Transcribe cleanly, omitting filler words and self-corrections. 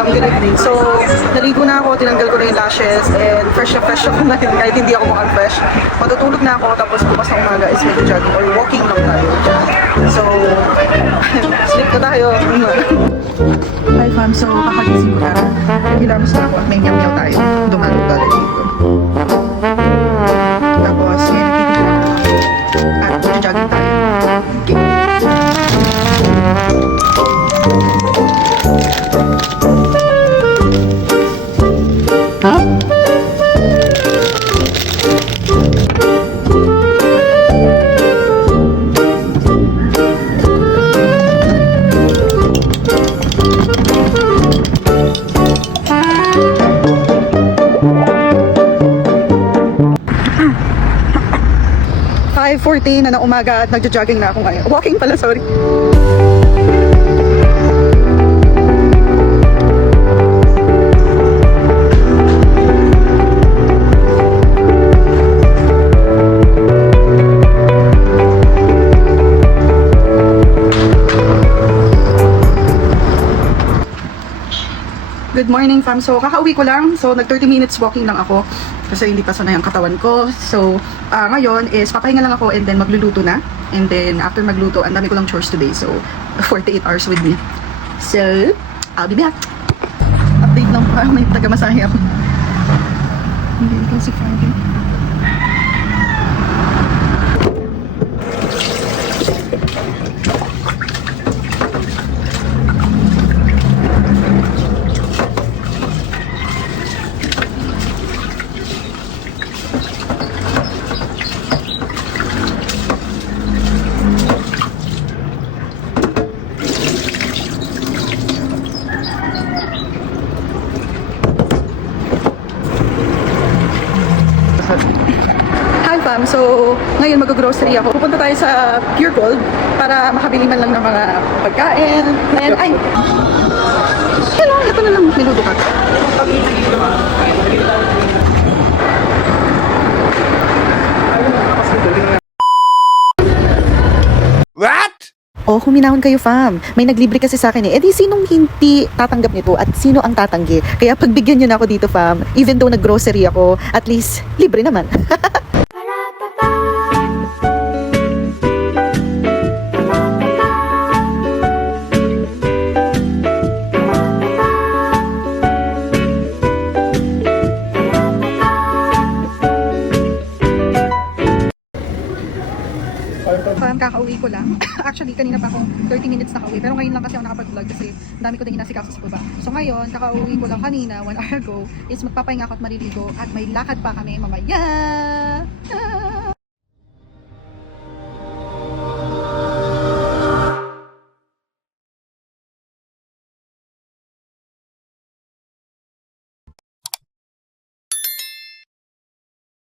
Good evening. So, naligo na ako, tinanggal ko na yung lashes, and fresh ako na yun, kahit hindi ako mukhang fresh. Matutulog na ako, tapos bukas na umaga is mag-jogging or walking lang tayo. So, sleep na tayo. Hi fam, so kakagising ko na. Hilamos na ako at may nyam-nyaw tayo. Dumalugal dito. Tapos, ngayon nagtitipid na at mag-jogging tayo. Okay. 5:40 na ng umaga at nagja-jogging na ako ngayon. Walking pala, sorry. Good morning fam. So kakauwi ko lang. So nag 30 minutes walking lang ako kasi hindi pa sanay ang katawan ko. So ngayon is papahinga lang ako and then magluluto na. And then after magluto, ang dami ko lang chores today. So 48 hours with me. So I'll be back. Update lang pa, may taga-masahe ako. Hindi ikaw si Friday. Hi fam, so ngayon mag-grocery ako. Pupunta tayo sa Pure Gold para makabili man lang ng mga pagkain. And ay, hello, ito na lang, niluto ka. What? Oh, huminahon kayo fam. May naglibre kasi sa akin eh. Eh di sinong hindi tatanggap nito at sino ang tatanggi? Kaya pagbigyan nyo na ako dito fam. Even though nag-grocery ako, at least libre naman. Fam, kakauwi ko lang. Actually, kanina pa ako 30 minutes nakauwi. Pero ngayon lang kasi ako nakapag-vlog kasi dami ko din inasikaso sa baba. So ngayon, kakauwi ko lang kanina, 1 hour ago, is magpapahinga ako at maliligo at may lakad pa kami mamaya.